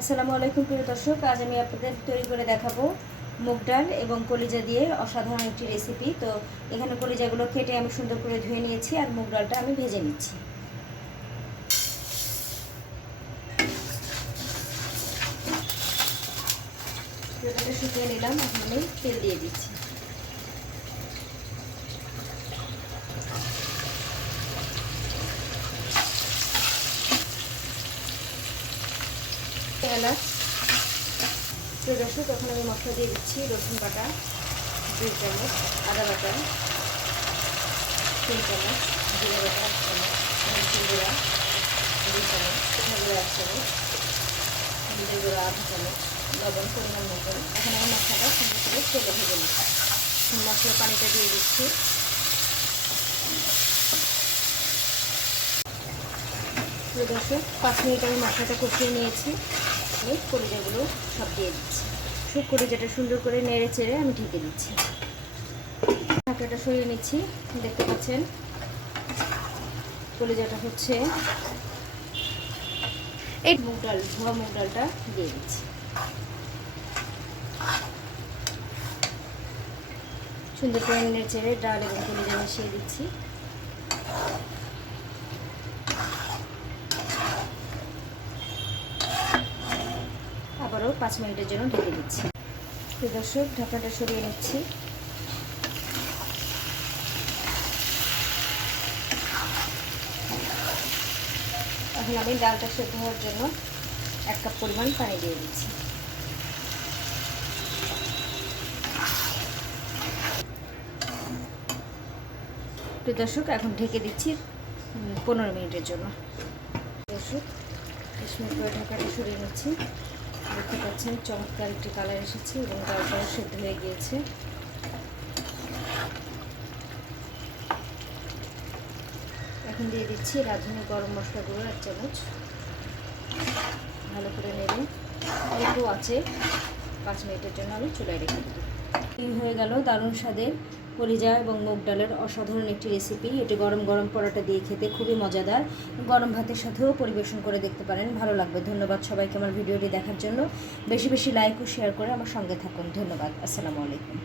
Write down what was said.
আসসালামু আলাইকুম প্রিয় দর্শক, আজ আমি আপনাদের তৈরি করে দেখাবো মুগ ডাল এবং কলিজা দিয়ে অসাধারণ একটি রেসিপি। তো এখানে কলিজাগুলো কেটে আমি সুন্দর করে ধুয়ে নিয়েছি আর মুগ ডালটা আমি ভেজে নিচ্ছি। তেলটা শুকিয়ে নিলাম, এখন আমি তেল দিয়ে দিচ্ছি। এলাচ, প্রিয় দর্শক, এখন আমি মশলা দিয়ে দিচ্ছি। রসুন বাটা 2 চামচ, আদা বাটা 3 চামচ, জিরা বাটা 1 চামচ, মরিচের গুঁড়া 2 চামচ, শুকনো গুঁড়া 1 চামচ, হলুদের গুঁড়া 1/2 চামচ, লবণ পরিমাণ মতন। এখন আমি মশলাটা সুন্দর করে তেলে ভেজে নিচ্ছি। মশলার পানিটা দিয়ে দিচ্ছি। প্রিয় দর্শক, 5 মিনিট আমি মশলাটা কষিয়ে নিয়েছি। আমি কলিজাগুলো সব দিয়ে দিচ্ছি। সব কলিজাটা সুন্দর করে নেড়ে চেড়ে আমি ঢেকে দিচ্ছি। ঢাকাটা সরিয়ে নিচ্ছি। দেখতে পাচ্ছেন কলিজাটা হচ্ছে। এই ধোয়া মুগ ডালটা দিয়ে দিচ্ছি। সুন্দর করে নেড়ে চেড়ে ডাল এবং কলিজা মিশিয়ে দিচ্ছি। আবারও 5 মিনিটের জন্য ঢেকে দিচ্ছি। দর্শক, ঢাকাটা সরিয়ে নিচ্ছি। এখন আমি ডালটা সেদ্ধ হওয়ার জন্য 1 কাপ পরিমাণ পানি দিয়ে দিচ্ছি। দর্শক, এখন ঢেকে দিচ্ছি 15 মিনিটের জন্য। দর্শক, 20 মিনিট পরে ঢাকাটা সরিয়ে নিচ্ছি। দেখতে পাচ্ছেন চমৎকার একটি কালার এসেছে এবং ডালটাও সেদ্ধ হয়ে গিয়েছে। এখন দিয়ে দিচ্ছি রাঁধুনি গরম মশলা গুঁড়ো 1 চামচ। ভালো করে নেড়ে অল্প আছে 5 মিনিটের জন্য আমি চুলায় রেখে দেব। এই হয়ে গেল দারুণ স্বাদের কলিজা এবং মুগ ডালের অসাধারণ একটি রেসিপি। এটি গরম গরম পরোটা দিয়ে খেতে খুবই মজাদার। গরম ভাতের সাথেও পরিবেশন করে দেখতে পারেন, ভালো লাগবে। ধন্যবাদ সবাইকে আমার ভিডিওটি দেখার জন্য। বেশি বেশি লাইক ও শেয়ার করে আমার সঙ্গে থাকুন। ধন্যবাদ। আসসালামু আলাইকুম।